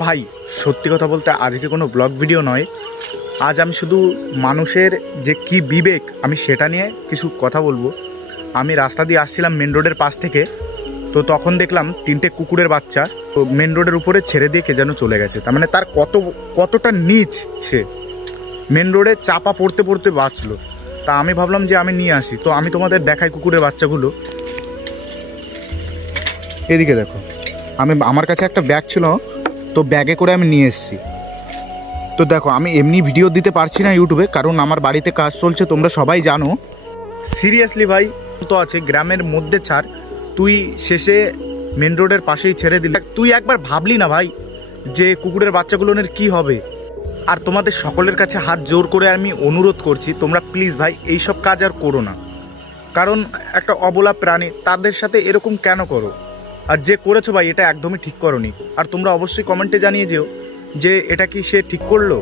ভাই সত্যি কথা বলতে আজকে কোনো ব্লগ ভিডিও নয়, আজ আমি শুধু মানুষের যে কি বিবেক আমি সেটা নিয়ে কিছু কথা বলবো। আমি রাস্তা দিয়ে আসছিলাম মেন রোডের পাশ থেকে, তো তখন দেখলাম তিনটে কুকুরের বাচ্চা তো মেন রোডের উপরে ছেড়ে দিয়ে কে যেন চলে গেছে। তার মানে তার কতটা নীচ, সে মেন রোডে চাপা পড়তে পড়তে বাঁচলো। তা আমি ভাবলাম যে আমি নিয়ে আসি, তো আমি তোমাদের দেখাই কুকুরের বাচ্চাগুলো। এদিকে দেখো, আমার কাছে একটা ব্যাগ ছিল, তো ব্যাগে করে আমি নিয়ে এসেছি। তো দেখো, আমি এমনি ভিডিও দিতে পারছি না ইউটিউবে, কারণ আমার বাড়িতে কাজ চলছে, তোমরা সবাই জানো। সিরিয়াসলি ভাই, তো আছে গ্রামের মধ্যে ছাড়, তুই শেষে মেন রোডের পাশেই ছেড়ে দিলি। তুই একবার ভাবলি না ভাই যে কুকুরের বাচ্চাগুলোর কি হবে? আর তোমাদের সকলের কাছে হাত জোর করে আমি অনুরোধ করছি, তোমরা প্লিজ ভাই এইসব কাজ আর করো না। কারণ একটা অবলা প্রাণী, তাদের সাথে এরকম কেন করো? আর যে করেছো ভাই, এটা একদমই ঠিক করোনি। আর তোমরা অবশ্যই কমেন্টে জানিয়ে যেও যে এটা কি সে ঠিক করলো।